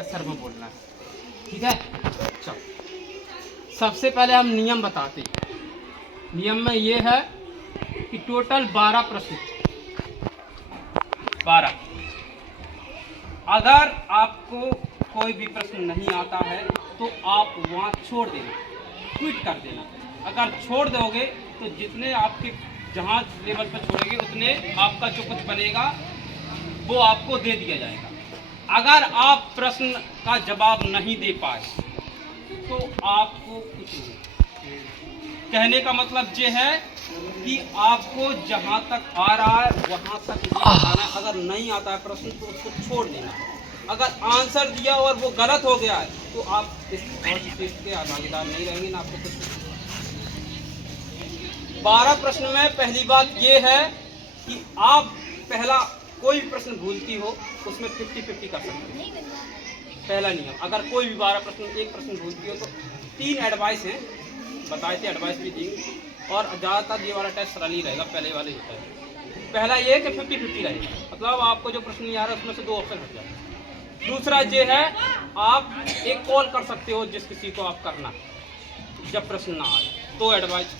या सर में बोलना है, ठीक है। चलो सबसे पहले हम नियम बताते हैं। नियम में ये है कि टोटल 12 प्रश्न, 12। अगर आपको कोई भी प्रश्न नहीं आता है तो आप वहाँ छोड़ देना, क्विट कर देना। अगर छोड़ दोगे तो जितने आपके जहाँ लेवल पर छोड़ेंगे उतने आपका जो कुछ बनेगा वो आपको दे दिया जाएगा। अगर आप प्रश्न का जवाब नहीं दे पाए तो आपको कुछ नहीं। कहने का मतलब ये है कि आपको जहाँ तक आ रहा है वहाँ तक बताना है। अगर नहीं आता है प्रश्न तो उसको छोड़ देना। अगर आंसर दिया और वो गलत हो गया है तो आप इस टेस्ट के भागीदार नहीं रहेंगे ना, आपको कुछ। 12 प्रश्न में पहली बात ये है कि आप पहला कोई भी प्रश्न भूलती हो उसमें 50-50 कर सकते हैं। पहला नियम, अगर कोई भी 12 प्रश्न एक प्रश्न भूलती हो तो 3 एडवाइस हैं, बताए थे, एडवाइस भी दी। और ज़्यादातर ये वाला टेस्ट सरल ही रहेगा, पहले वाले होता है। पहला ये है कि 50-50 रहेगा, मतलब आपको जो प्रश्न नहीं आ रहा है उसमें से 2 ऑप्शन हट जाए। दूसरा ये है आप एक कॉल कर सकते हो जिस किसी को आप करना जब प्रश्न ना आए, 2 एडवाइस।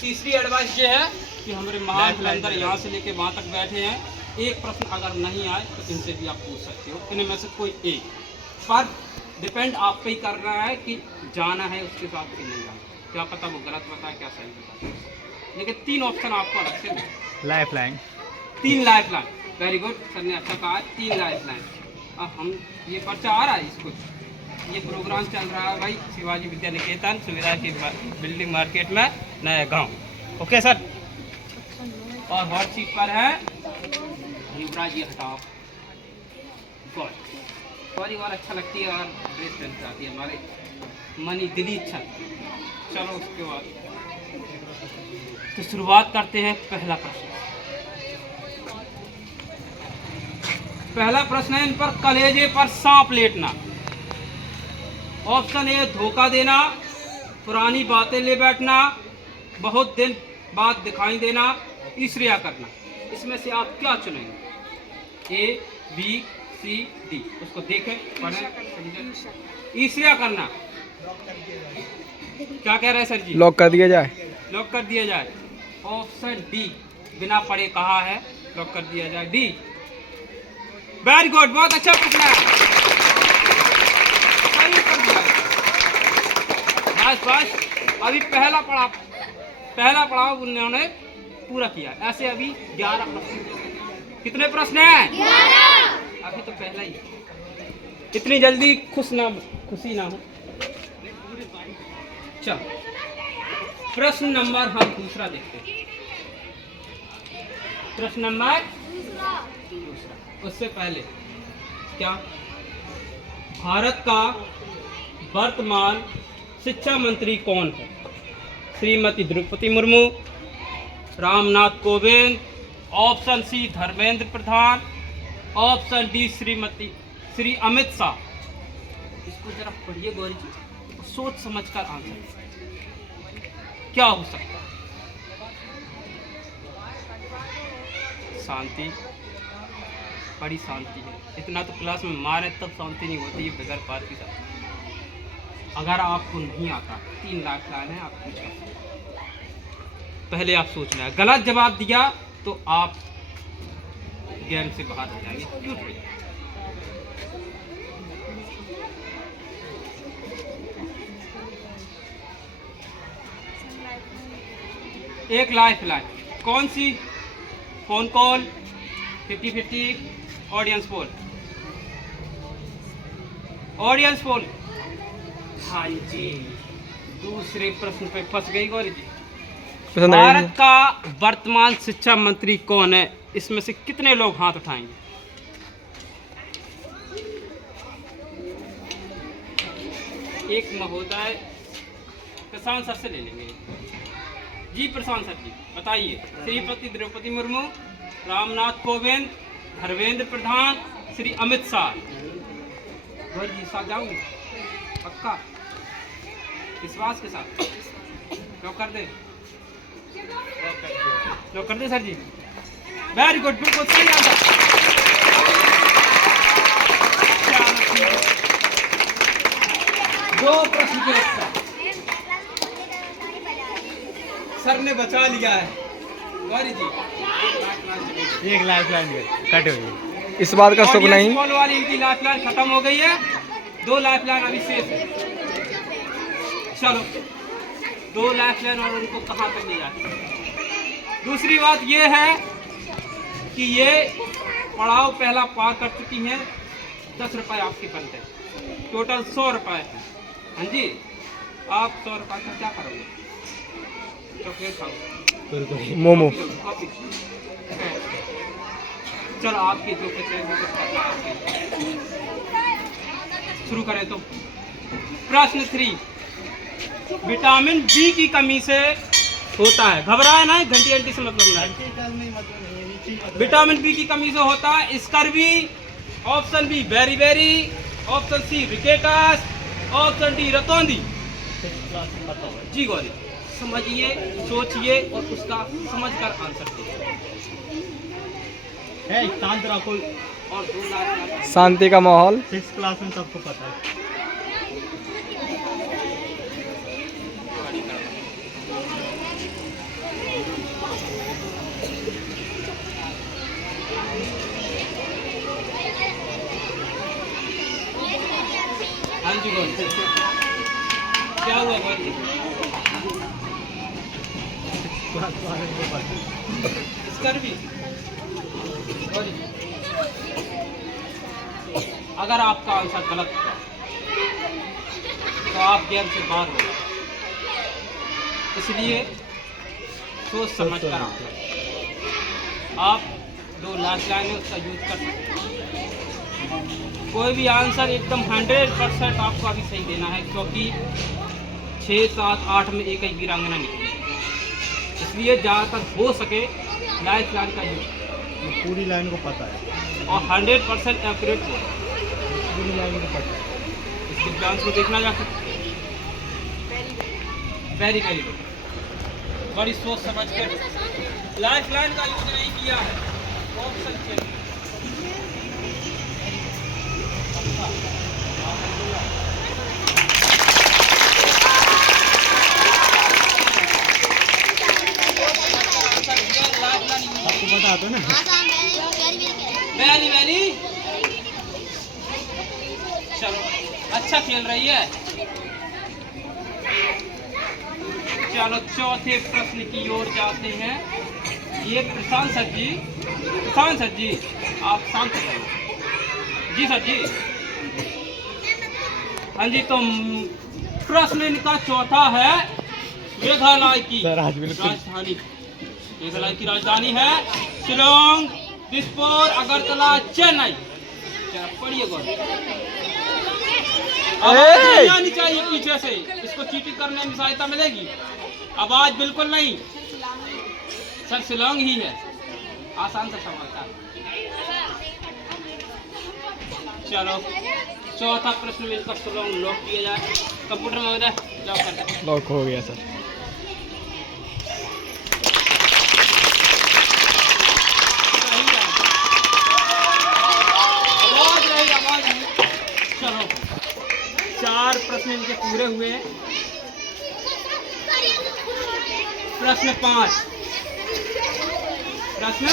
तीसरी एडवाइस ये है कि हमारे महान खिलंदर यहाँ से लेके वहाँ तक बैठे हैं, एक प्रश्न अगर नहीं आए तो इनसे भी आप पूछ सकते हो, इनमें से कोई एक। पर डिपेंड आप पे ही कर रहा है कि जाना है उसके साथ कि नहीं जाना। क्या पता वो गलत बताए, क्या सही बताए, लेकिन 3 ऑप्शन आपको अलग से। Life line, 3 life line, very good, sir ने अच्छा कहा, 3 लाइफ लाइन। अब हम ये पर्चा आ रहा है, इसको ये प्रोग्राम चल रहा है भाई शिवाजी विद्या निकेतन सुविधा की बिल्डिंग मार्केट में नया गांव। Okay sir. और हॉट सीट पर है युवराज जी हटाओ। गॉड सॉरी, और अच्छा लगती है और ड्रेस पहन जाती है, हमारे मनी दिली अच्छा। चलो उसके बाद तो शुरुआत करते हैं। पहला प्रश्न, पहला प्रश्न है इन पर कलेजे पर सांप लेटना। ऑप्शन ए धोखा देना, पुरानी बातें ले बैठना, बहुत दिन बाद दिखाई देना, ईर्ष्या करना। इसमें से आप क्या चुनेंगे? ए, बी, सी, डी। उसको देखें, पढ़ें। ईर्ष्या करना क्या कह रहे हैं सर जी? लॉक कर दिया जाए। लॉक कर दिया जाए। ऑप्शन डी बिना पढ़े कहा है, लॉक कर दिया जाए, डी। वेरी गुड, बहुत अच्छा पूछना है, सही कर दिया। बस अभी पहला पड़ाव उन्होंने पूरा किया। ऐसे अभी 11 प्रश्न। कितने प्रश्न हैं? 11। अभी तो पहला ही। इतनी जल्दी खुशी ना हो। चल प्रश्न नंबर हम दूसरा देखते हैं। प्रश्न नंबर दूसरा। उससे पहले क्या भारत का वर्तमान शिक्षा मंत्री कौन है? Shrimati Draupadi Murmu, Ramnath Kovind, option C Dharmendra Pradhan, option D Shri Amit Shah. इसको जरा पढ़िए गौरी जी, सोच समझकर आंसर क्या हो सकता है। शांति, बड़ी शांति है। इतना तो क्लास में मारे तब शांति नहीं होती है बगैर बात की शांति। अगर आपको नहीं आता, 3 लाख लाइन है, आप पूछ सकते हैं। पहले आप सोचना है, गलत जवाब दिया तो आप गेम से बाहर हो जाएंगे। क्यों? एक लाइफ लाइन कौन सी? Phone call, 50-50, audience poll. Audience poll, हाँ जी। दूसरे प्रश्न पे फंस गई गौरी जी। भारत का वर्तमान शिक्षा मंत्री कौन है? इसमें से कितने लोग हाथ उठाएंगे? एक महोदय प्रशांत सर से ले लेंगे जी। प्रशांत सर जी बताइए। श्रीमती द्रौपदी मुर्मू, रामनाथ कोविंद, धर्मेंद्र प्रधान, श्री अमित शाह। गौरी जी साथ जाऊंगी पक्का, विश्वास के साथ? लॉक कर दे? लॉक कर दे सर जी। वेरी गुड, बिल्कुल सही आंसर। 100 प्रश्न के उत्तर सर ने बचा लिया है। गौरी जी 1 लाइफ लाइन कट हो गई। इस बात का सुख नहीं। कॉल वाली इनकी लाइफ लाइन खत्म हो गई है, 2 लाइफ लाइन अभी शेष है। चलो 2 लाइफ लाइन और उनको कहाँ तक ले जाते हैं। दूसरी बात ये है कि ये पड़ाव पहला पार कर चुकी हैं। 10 रुपए आपके बनते हैं, टोटल 100 रुपए है। हाँ जी, आप 100 रुपए का क्या करोगे? चॉकलेट खाओ, मोमो। चलो आपकी जो कुछ है वो कुछ करना है आपके। शुरू करें तो प्रश्न 3, विटामिन बी की कमी से होता है। घबराए ना, घंटी घंटी से मतलब नहीं। विटामिन बी की कमी से होता है scurvy, option B beri beri, option C rickets, option D रतौंधी। जी गौरी, समझिए, सोचिए और उसका समझकर आंसर दीजिए। शांत रखो। और 2 लाख शांति का माहौल। 6th क्लास में सबको पता है। हाँ जी गौरी, क्या हुआ गौरी? स्कर्वी। गौरी, अगर आपका आंसर गलत हुआ तो आप गेम से बाहर हो, इसलिए सोच समझ कर आप 2 लाख लाइन उसका यूज कर सकते हैं। कोई भी आंसर एकदम 100% आपको अभी सही देना है, क्योंकि 6, 7, 8 में एक वीरांगना निकली, इसलिए ज़्यादातर हो सके लाइफ लाइन का यूज पूरी लाइन को पता है और 100% एक्यूरेट हो। पूरी लाइन को पता है। इसके डांस को देखना जा सकते। वेरी वेरी गुड, बड़ी सोच समझ कर लाइफ लाइन का यूज नहीं किया है। Option check. आपको पता आता है ना। वेरी वेरी, चलो अच्छा खेल रही है। चलो चौथे प्रश्न की ओर जाते हैं। ये प्रशांत सर जी, प्रशांत सर जी आप शांत रहिए। जी सर जी। हाँ जी, तो प्रश्न इनका चौथा है। मेघालय की राजधानी, मेघालय की राजधानी है शिलोंग, दिसपुर, अगरतला, चेन्नई। पढ़िए गौर, आवाज नहीं आनी चाहिए पीछे से, इसको चीटिंग करने में सहायता मिलेगी। आवाज बिल्कुल नहीं सर, शिलोंग ही है, आसान से समझता है। चलो चौथा प्रश्न में इसका शिलोंग लॉक किया जाए। कंप्यूटर में लॉक कर दे। लॉक हो गया सर। चलो 4 प्रश्न इनके पूरे हुए हैं। प्रश्न 5, प्रश्न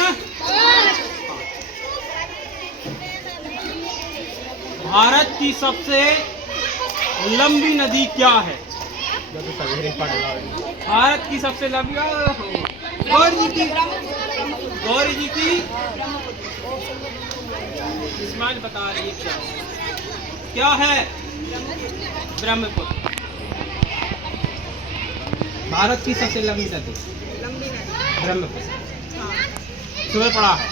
भारत की सबसे लंबी नदी क्या है? भारत की सबसे लंबी, गौरी जी की इस्माइल बता रही है क्या है? ब्रह्मपुत्र। भारत की सबसे लंबी नदी ब्रह्मपुत्र, सुबह पड़ा है।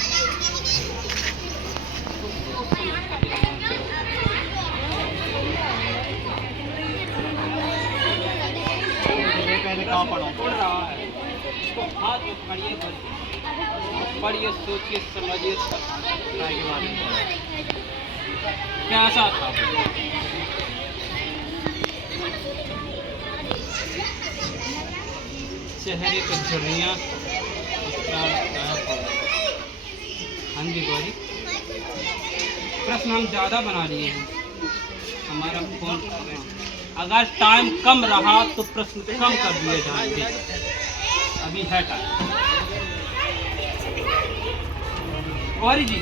पढ़ रहा है, इसको हाथ में पकड़िए, पढ़िए, सोचिए, समझिए कैसा था। चेहरे पे झुर्रियाँ। हाँ जी गौरी, प्रश्न हम ज़्यादा बना लिए हैं, हमारा फोन अगर टाइम कम रहा तो प्रश्न कम कर दिए जाएंगे। अभी है टाइम। और जी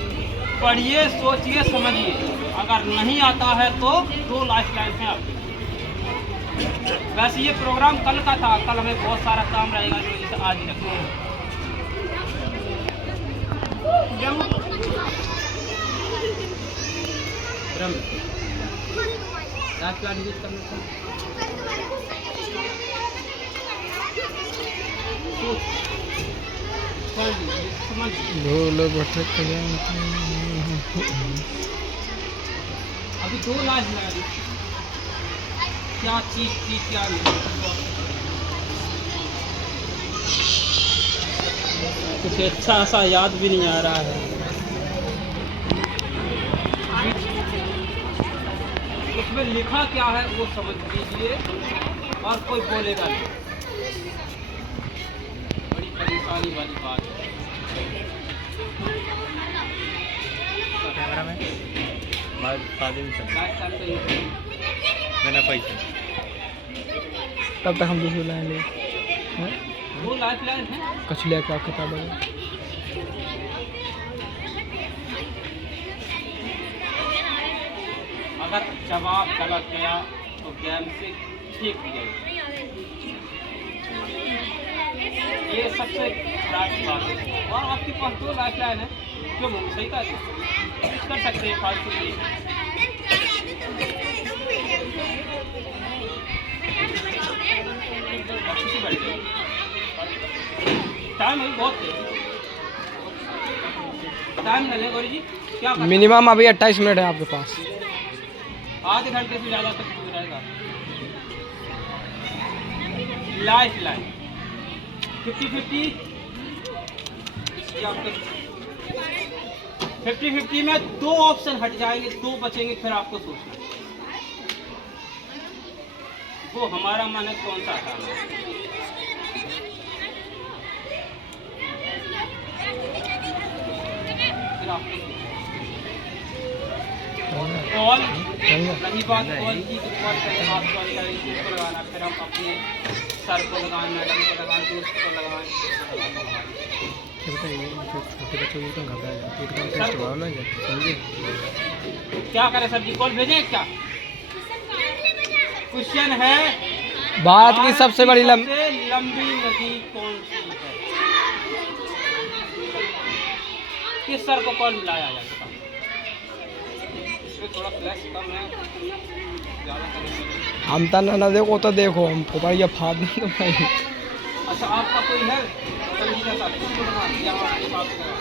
पढ़िए, सोचिए, समझिए। अगर नहीं आता है तो 2 लाइफ लाइन है आपके। वैसे ये प्रोग्राम कल का था, कल हमें बहुत सारा काम रहेगा जो इसे आज रखना है। लाइफ लाइन यूज करना था। भूल भटक अभी 2 लाख लगा दी। क्या चीज थी क्या नहीं, कुछ अच्छा सा याद भी नहीं आ रहा है। उसमें लिखा क्या है वो समझ लीजिए और कोई बोलेगा नहीं। बड़ी परेशानी वाली बात है। कैमरा में शादी भी चल लाइफ टाइम तो ये बिना पैसे। तब तक हम दूसरी लाइन ले हैं? 2 लाइफ लाइन है। कछलिया का किताब है। अगर जवाब गलत गया तो गेम से फेंक दिया। ये सबसे खराब बात है। और आपके पास 2 लाइफ लाइन है, क्यों सही कर सकते हैं फालतू नहीं। टाइम अभी बहुत है, टाइम न ले गौरी जी। क्या करना? मिनिमम अभी 28 मिनट है आपके पास। आधे घंटे से ज़्यादा तक रहेगा। लाइफ लाइन 50-50 50-50 में 2 ऑप्शन हट जाएंगे, 2 बचेंगे, फिर आपको सोचना वो हमारा मन है कौन सा हटाना है। फिर आपको कॉल रही बात कॉल की तो कॉल करें, आप कॉल करें, किसको लगाना, फिर हम अपने सर को लगाएं, मैडम को लगाएं, दोस्त को लगाएं। छोटे बच्चों को तो घबरा जाए। क्या करें सर जी, कॉल भेजें क्या? क्वेश्चन है भारत की सबसे बड़ी लंबी नदी कौन सी है? किस सर को कॉल मिलाया जाए? इसमें थोड़ा फ्लैश कम है, ज़्यादा करें। हम तो ना देखो तो देखो हमको पर ये फाद ना तो भाई। अच्छा आपका कोई है संगीता साहब, किसको लगा या आपके पास लगा?